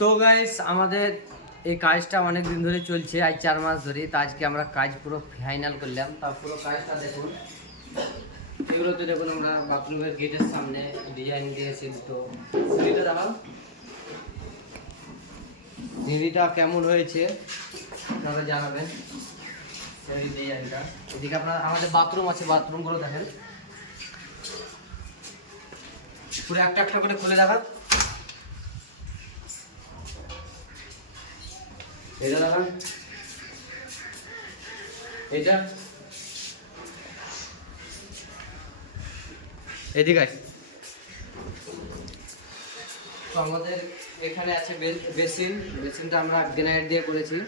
তো গাইস আমাদের এই কাজটা অনেক দিন ধরে চলছে, আজ চার মাস ধরে। তো আজকে আমরা কাজ পুরো ফাইনাল করলাম। তা পুরো কাজটা দেখুন। এগুলো তো দেখুন আমরা বাথরুমের গেটের সামনে ডিজাইন দিয়েছি দুটো। সিঁড়িটা দেখাও কেমন হয়েছে? আপনারা জানাবেন। সিঁড়ি ডিজাইনটা এদিকে আপনার আমাদের বাথরুম আছে বাথরুমগুলো দেখেন। পুরো একটা একটা করে খুলে দেখান। এটা দেখান। এটা এদিকে। তো আমাদের এখানে আছে বেসিন। বেসিনটা আমরা গ্রেনাইট দিয়ে করেছি।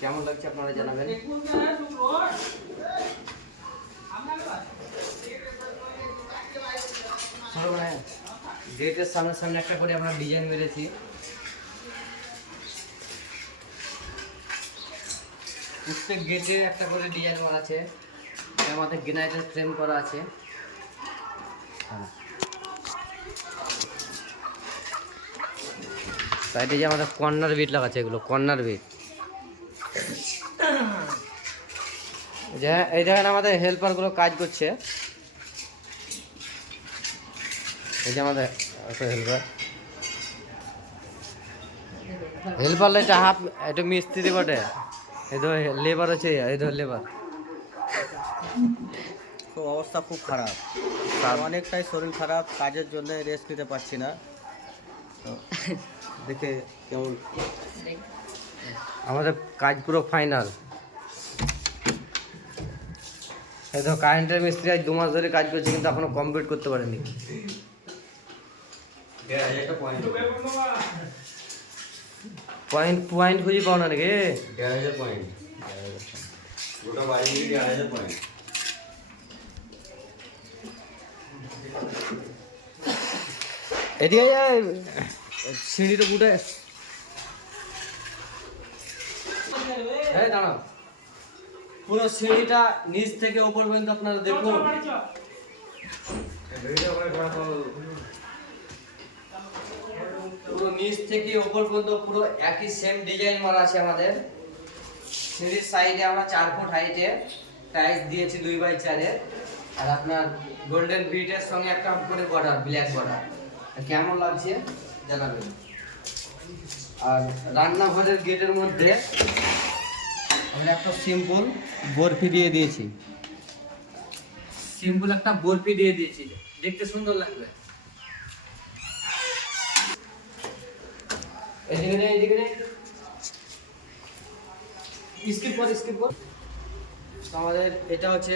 কেমন লাগছে আপনারা জানাবেন? গেটের সামনে সামনে একটা করে আমরা ডিজাইন মেরেছি। প্রত্যেক গেটে একটা করে ডিজাইন মারা আছে। আমাদের গ্রেনাইটের ফ্রেম করা আছে। সাইডে যে আমাদের কর্নার বিট লাগাচ্ছে, এগুলো কর্নার বিট যে এই দেখেন আমাদের হেল্পারগুলো কাজ করছে। এই যে আমাদের হেল্পার হেল্পার এটা হাফ এটা মিস্ত্রি বটে। এই তো লেবার আছে এই তো লেবার খুব অবস্থা খুব খারাপ। আর অনেকটাই শরীর খারাপ কাজের জন্য রেস্ট নিতে পারছি না। দেখে কেমন? আমাদের কাজ পুরো ফাইনাল এই তো কারেন্টের মিস্ত্রি আজ দু মাস ধরে কাজ করছে কিন্তু এখনও কমপ্লিট করতে পারেনি। পয়েন্ট পয়েন্ট পয়েন্ট খুঁজে পাও না নাকি? এদিকে আয়, সিঁড়িটা উঠে হ্যাঁ দাঁড়াও। পুরো সিঁড়িটা নিচ থেকে উপর পর্যন্ত আপনারা দেখুন। নিচ থেকে উপর পর্যন্ত পুরো একই সেম ডিজাইন মারা আছে আমাদের। সিঁড়ির সাইডে আমরা চার ফুট হাইটে টাইলস দিয়েছি দুই বাই চারের আর আপনার গোল্ডেন বিটের সঙ্গে একটা করে বর্ডার ব্ল্যাক বর্ডার কেমন লাগছে? জানাবেন আর রান্নাঘরের গেটের মধ্যে আমরা একটা সিম্পল বরফি দিয়ে দিয়েছি। সিম্পল একটা বরফি দিয়ে দিয়েছি। দেখতে সুন্দর লাগবে। এদিকে নে, এদিকে নে। স্কিপ কর স্কিপ কর আমাদের এটা হচ্ছে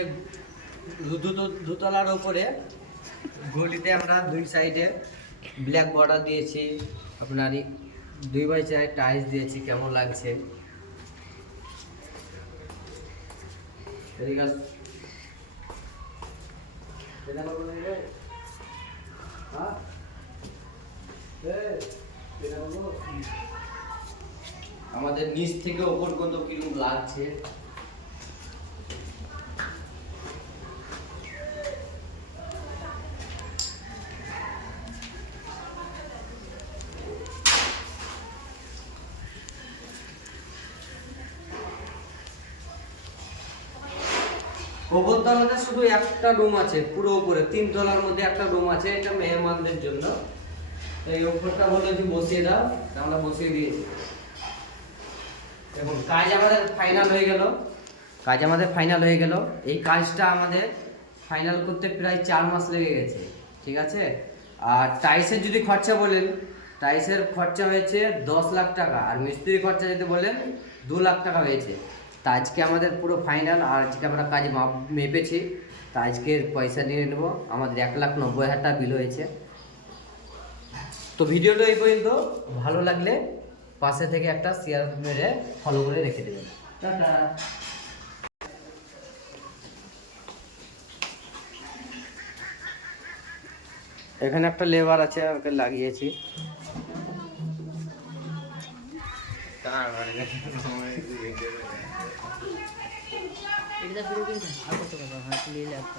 দুতলার উপরে গলিতে আমরা দুই সাইডে ব্ল্যাক বর্ডার দিয়েছি আপনার দুই বাই চার টাইলস দিয়েছি কেমন লাগছে এদিকে? হ্যাঁ? আমাদের নিচ থেকে ওপর পর্যন্ত কীরকম লাগছে? শুধু একটা রুম আছে, পুরো উপরে তিন তলার মধ্যে একটা রুম আছে, এটা মেহমানদের জন্য। এই উপরটা বলল যে বসিয়ে দাও আমরা বসিয়ে দিয়েছি। দেখুন, কাজ আমাদের ফাইনাল হয়ে গেল। কাজ আমাদের ফাইনাল হয়ে গেল। এই কাজটা আমাদের ফাইনাল করতে প্রায় চার মাস লেগে গেছে, ঠিক আছে? আর টাইসের যদি খরচা বলেন, টাইসের খরচা হয়েছে দশ লাখ টাকা, আর মিস্ত্রি খরচা যদি বলেন, দু লাখ টাকা হয়েছে। তা আজকে আমাদের পুরো ফাইনাল আর আজকে আমরা কাজ মাপ মেপেছি। তা আজকের পয়সা নিয়ে নেব। আমাদের এক লাখ নব্বই হাজার টাকা বিল হয়েছে। তো ভিডিওটা এই পর্যন্ত। ভালো লাগলে পাশে থেকে একটা শেয়ার মেরে ফলো করে রেখে দেবেন। টাটা। এখানে একটা লেবার আছে ওকে লাগিয়েছি। এটা ভিডিও কিনতে আর কত হ্যাঁ একটা